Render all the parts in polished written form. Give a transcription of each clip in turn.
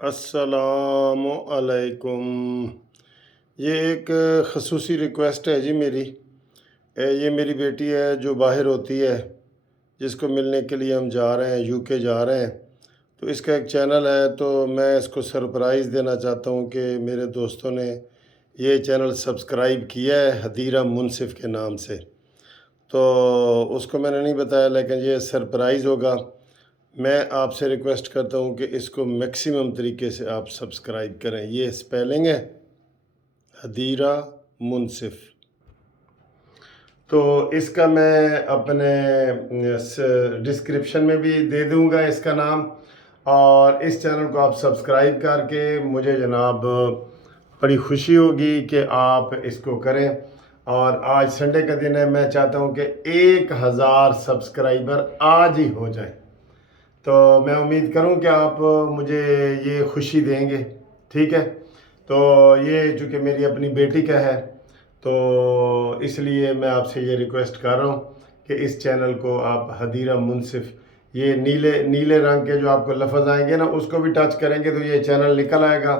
अस्सलामु अलैकुम। ये एक ख़ुसूसी रिक्वेस्ट है जी मेरी। ये मेरी बेटी है जो बाहर होती है, जिसको मिलने के लिए हम जा रहे हैं, यूके जा रहे हैं। तो इसका एक चैनल है, तो मैं इसको सरप्राइज़ देना चाहता हूँ कि मेरे दोस्तों ने ये चैनल सब्सक्राइब किया है हदीरा मुनसिफ़ के नाम से। तो उसको मैंने नहीं बताया, लेकिन ये सरप्राइज़ होगा। मैं आपसे रिक्वेस्ट करता हूँ कि इसको मैक्सिमम तरीके से आप सब्सक्राइब करें। ये स्पेलिंग है हदीरा मुनसिफ़। तो इसका मैं अपने डिस्क्रिप्शन में भी दे दूँगा इसका नाम, और इस चैनल को आप सब्सक्राइब करके मुझे जनाब बड़ी खुशी होगी कि आप इसको करें। और आज संडे का दिन है, मैं चाहता हूँ कि 1000 सब्सक्राइबर आज ही हो जाए। तो मैं उम्मीद करूं कि आप मुझे ये खुशी देंगे, ठीक है। तो ये चूँकि मेरी अपनी बेटी का है, तो इसलिए मैं आपसे ये रिक्वेस्ट कर रहा हूँ कि इस चैनल को आप हदीरा मुनसिफ़, ये नीले नीले रंग के जो आपको लफ्ज़ आएंगे ना, उसको भी टच करेंगे तो ये चैनल निकल आएगा।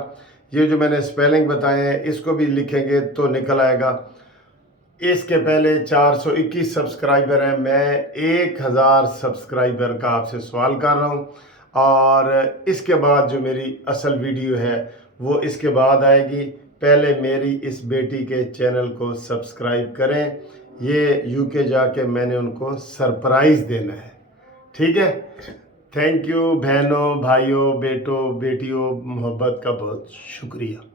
ये जो मैंने स्पेलिंग बताए हैं इसको भी लिखेंगे तो निकल आएगा। इसके पहले 421 सब्सक्राइबर हैं। मैं 1000 सब्सक्राइबर का आपसे सवाल कर रहा हूँ, और इसके बाद जो मेरी असल वीडियो है वो इसके बाद आएगी। पहले मेरी इस बेटी के चैनल को सब्सक्राइब करें। ये यूके जाके मैंने उनको सरप्राइज़ देना है, ठीक है। थैंक यू बहनों, भाइयों, बेटों, बेटियों, मोहब्बत का बहुत शुक्रिया।